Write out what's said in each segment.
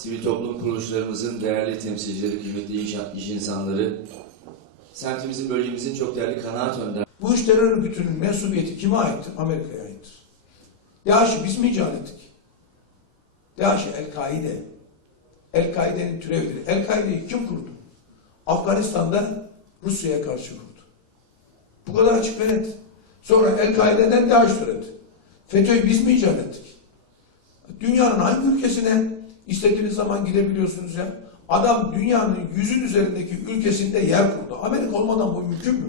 sivil toplum kuruluşlarımızın değerli temsilcileri, kıymetli iş, iş insanları, semtimizin, bölgemizin çok değerli kanaat önder. Bu iş terör örgütünün mensubiyeti kime aittir? Amerika'ya aittir. DAEŞ'i biz mi icat ettik? DAEŞ'i El-Kaide. El-Kaide'nin türevidir. El-Kaide'yi kim kurdu? Afganistan'da Rusya'ya karşı kurdu. Bu kadar açık ve net. Sonra El-Kaide'den DAEŞ türedi. FETÖ'yü biz mi icat ettik? Dünyanın hangi ülkesine istediğiniz zaman gidebiliyorsunuz ya? Adam dünyanın yüzün üzerindeki ülkesinde yer kurdu. Amerika olmadan bu mümkün mü?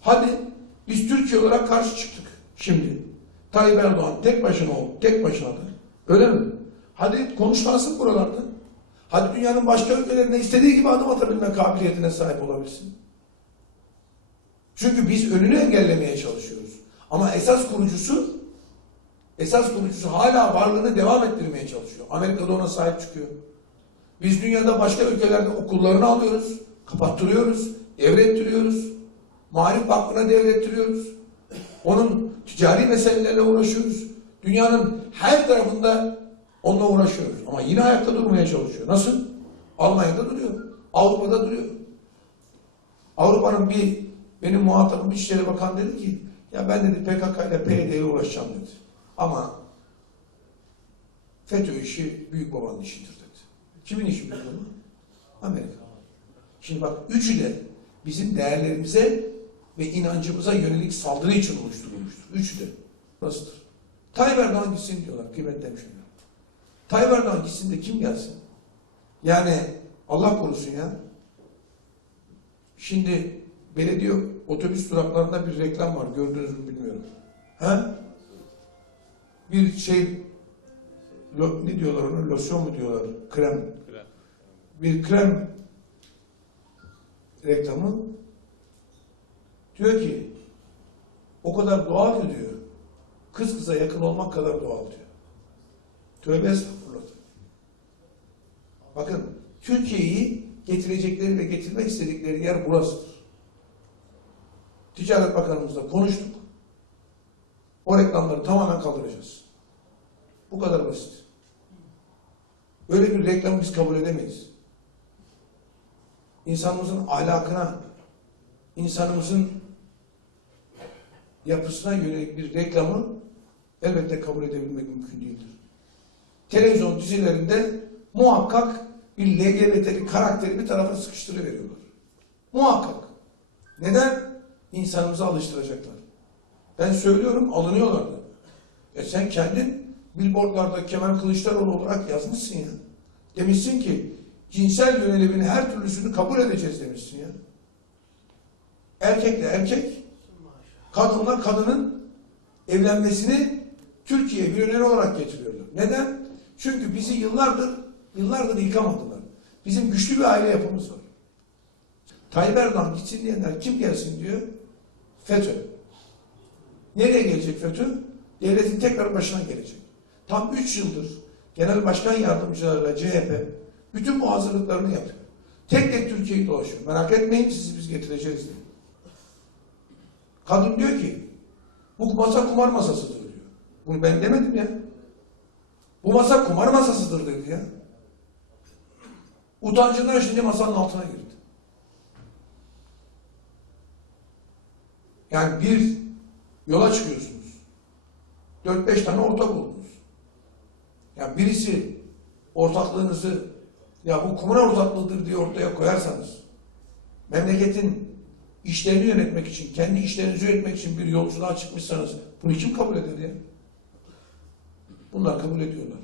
Hadi biz Türkiye olarak karşı çıktık şimdi. Tayyip Erdoğan tek başına oldu, tek başına da. Öyle mi? Hadi konuşmasın buralarda. Hadi dünyanın başka ülkelerine istediği gibi adım atabilme kabiliyetine sahip olabilsin. Çünkü biz önünü engellemeye çalışıyoruz. Ama esas kurucusu esas kurucusu hala varlığını devam ettirmeye çalışıyor. Amerika'da ona sahip çıkıyor. Biz dünyada başka ülkelerde okullarını alıyoruz, kapattırıyoruz, devrettiriyoruz. Marif Vakfı'na devrettiriyoruz. Onun ticari meselelerle uğraşıyoruz. Dünyanın her tarafında onunla uğraşıyoruz. Ama yine ayakta durmaya çalışıyor. Nasıl? Almanya'da duruyor. Avrupa'da duruyor. Avrupa'nın bir benim muhatabım İçişleri Bakan dedi ki ya ben dedi PKK ile PYD'ye uğraşacağım dedi. Ama FETÖ işi büyük babanın işidir dedi. Kimin işi büyük baba? Amerika. Şimdi bak üçü de bizim değerlerimize ve inancımıza yönelik saldırı için oluşturulmuştur. Üçü de. Burasıdır. Tayyip Erdoğan gitsin diyorlar kıymetli hemşehriler. Tayyip Erdoğan gitsin de kim gelsin? Yani Allah korusun ya. Şimdi belediye otobüs duraklarında bir reklam var. Gördünüz mü bilmiyorum. Ha? Bir şey lo- ne diyorlar ona? Losyon mu diyorlar? Krem. Bir krem reklamı diyor ki o kadar doğal ki diyor. Kız kıza yakın olmak kadar doğal diyor. Tövbe estağfurullah. Bakın Türkiye'yi getirecekleri ve getirmek istedikleri yer burasıdır. Ticaret Bakanımızla konuştuk. O reklamları tamamen kaldıracağız. Bu kadar basit. Böyle bir reklamı biz kabul edemeyiz. İnsanımızın ahlakına, insanımızın yapısına yönelik bir reklamı elbette kabul edebilmek mümkün değildir. Televizyon dizilerinde muhakkak bir LGBT'li karakteri bir tarafa sıkıştırıveriyorlar. Muhakkak. Neden? İnsanımızı alıştıracaklar. Ben söylüyorum alınıyorlar. E sen kendin billboardlarda Kemal Kılıçdaroğlu olarak yazmışsın ya. Demişsin ki cinsel yönelimin her türlüsünü kabul edeceğiz demişsin ya. Erkekle erkek, kadınla kadının evlenmesini Türkiye bir öneri olarak getiriyorlar. Neden? Çünkü bizi yıllardır, yıllardır yıkamadılar. Bizim güçlü bir aile yapımız var. Tayyip Erdoğan gitsin diyenler kim gelsin diyor? FETÖ. Nereye gelecek FETÖ? Devletin tekrar başına gelecek. Tam 3 yıldır genel başkan yardımcılarıyla CHP bütün bu hazırlıklarını yapıyor. Tek tek Türkiye'yi dolaşıyor. Merak etmeyin sizi biz getireceğiz diye. Kadın diyor ki bu masa kumar masasıdır diyor. Bunu ben demedim ya. Bu masa kumar masasıdır dedi ya. Utancından şimdi masanın altına girdi. Yani bir yola çıkıyorsunuz. 4-5 tane ortak oldunuz. Yani birisi ortaklığınızı ya bu kumar ortaklığıdır diye ortaya koyarsanız memleketin işlerini yönetmek için, kendi işlerinizi yönetmek için bir yolculuğa çıkmışsanız bunu kim kabul eder ya? Bunlar kabul ediyorlar.